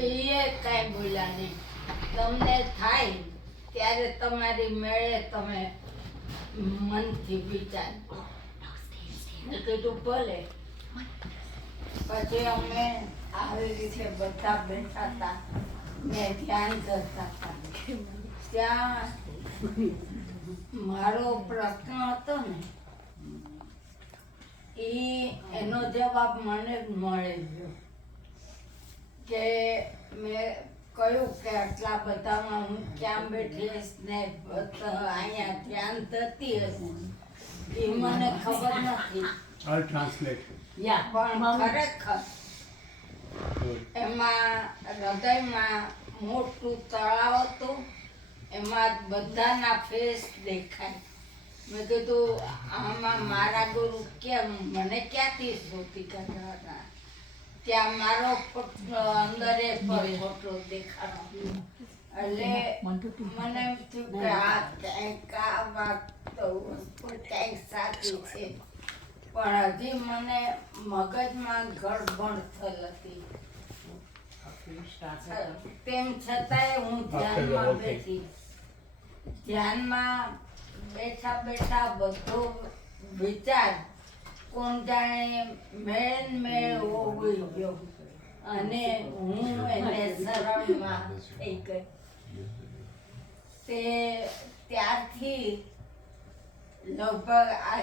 એ કાંઈ બોલ્યા નહીં. તમને થાય ત્યારે તમારી મેળે તમે મનથી વિચાર. મેં કીધું ભલે. પછી અમે આવી રીતે બધા બેઠા હતા ને ધ્યાન કરતા હતા. ત્યાં મારો પ્રશ્ન હતો ને એનો જવાબ મને જ મળી ગયો કે મેં કહ્યું કે આટલા બધામાં હું ક્યાં બેઠી હશ ને અહીંયા ધ્યાન થતી હશે એ મને ખબર નથી. I'll translate. પણ ખરેખર એમાં હૃદયમાં મોટું તળાવ હતું. એમાં બધાના ફેસ દેખાય. મેં કીધું આમાં મારા ગુરુ કેમ મને ક્યાંથી શોધી કાઢ્યા હતા. ત્યાં મારો ફોટો અંદર ફોટો દેખાડો એટલે મને એમ થયું કે આ ક્યાંક આ વાત તો વસ્તુ ક્યાંક સાચી છે. પણ હજી મને મગજમાં ગડબડ થયેલ હતી. તેમ છતાંય હું ધ્યાનમાં બેઠી. ધ્યાનમાં બેઠા બેઠા બધો વિચાર કોણ જાણે મેળ હોવી ગયો અને હું એને શરણમાં થઈ ગઈ. તે ત્યારથી લગભગ આ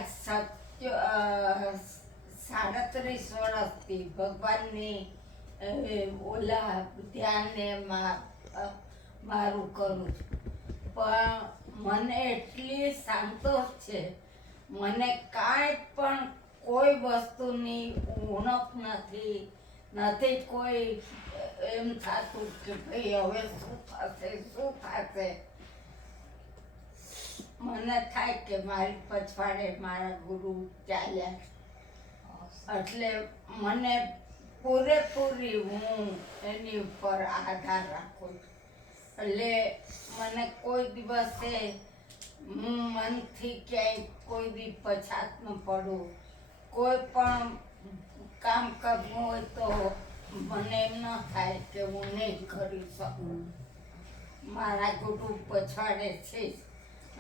37 વર્ષથી ભગવાનની ઓલા ધ્યાનને મારું કરું છું. પણ મને એટલી સંતોષ છે. મને કાંઈ પણ કોઈ વસ્તુની ઉણપ નથી. કોઈ એમ થતું કે ભાઈ હવે શું થશે. મને થાય કે મારી પછવાડે મારા ગુરુ ચાલ્યા એટલે મને પૂરેપૂરી હું એની ઉપર આધાર રાખું છું. એટલે મને કોઈ દિવસે હું મનથી ક્યાંય કોઈ દી પછાત ન પડું. કોઈ પણ કામ કરવું હોય તો મને એમ ન થાય કે હું નહીં કરી શકું. મારા ગુરુ પછવાડે છે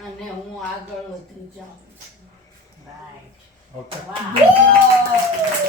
અને હું આગળ વધી જાઉં. Okay.